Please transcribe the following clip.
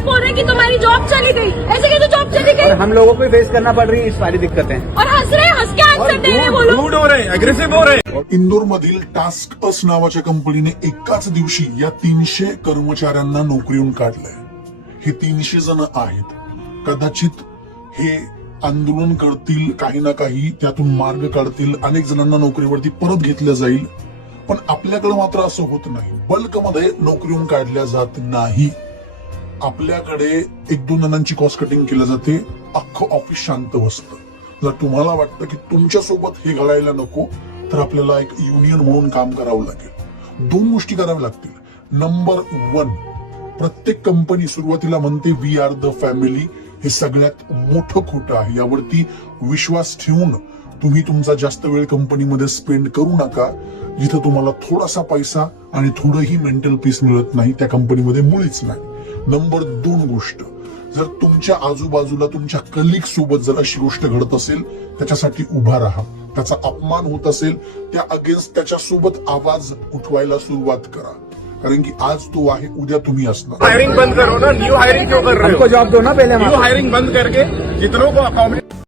आप बोल रहे हैं कि तुम्हारी जॉब चली गई। ऐसे कैसे जॉब चली गई? हम लोगों को फेस करना पड़ रही है सारी दिक्कतें। और हंस रहे हैं, हंस के आंसर दे रहे हैं वो लोग। हो रहे अग्रेसिव्ह हो रहे इंदोर मधील टास्क अस नावाच्या कंपनीने एकाच दिवशी या तीनशे कर्मचाऱ्यांना नोकरीहून काढलंय. हे तीनशे जण आहेत. कदाचित हे आंदोलन करतील काही ना काही त्यातून मार्ग काढतील अनेक जणांना नोकरीवरती परत घेतलं जाईल. पण आपल्याकडे मात्र असं होत नाही. बल्कमध्ये नोकरीहून काढल्या जात नाही. आपल्याकडे एक दोन जणांची कॉस्ट कटिंग केली जाते. अख्खं ऑफिस शांत बसतं. जर तुम्हाला वाटतं की तुमच्यासोबत हे घडायला नको तर आपल्याला एक युनियन म्हणून काम करावं लागेल. दोन गोष्टी कराव्या लागतील. नंबर वन प्रत्येक कंपनी सुरुवातीला म्हणते वी आर द फॅमिली हे सगळ्यात मोठं खोटं आहे. यावरती विश्वास ठेवून तुम्ही तुमचा जास्त वेळ कंपनीमध्ये स्पेंड करू नका. जिथं तुम्हाला थोडासा पैसा आणि थोडंही मेंटल पीस मिळत नाही त्या कंपनीमध्ये मुळीच नाही. नंबर दोन गोष्ट. जर तुमच्या आजूबाजूला तुमच्या कलिग सोबत जर अशी गोष्ट घडत असेल त्याच्यासाठी उभा राहा. त्याचा अपमान होत असेल त्या अगेन्स्ट त्याच्यासोबत आवाज उठवायला सुरुवात करा. कारण की आज तो आहे उद्या तुम्ही असणार. हायरिंग बंद करो ना न्यू हायरिंग क्यों कर रहे हमको हो जॉब दो ना पहले न्यू हमारे हायरिंग बंद करके जितनों को अकोमोडेट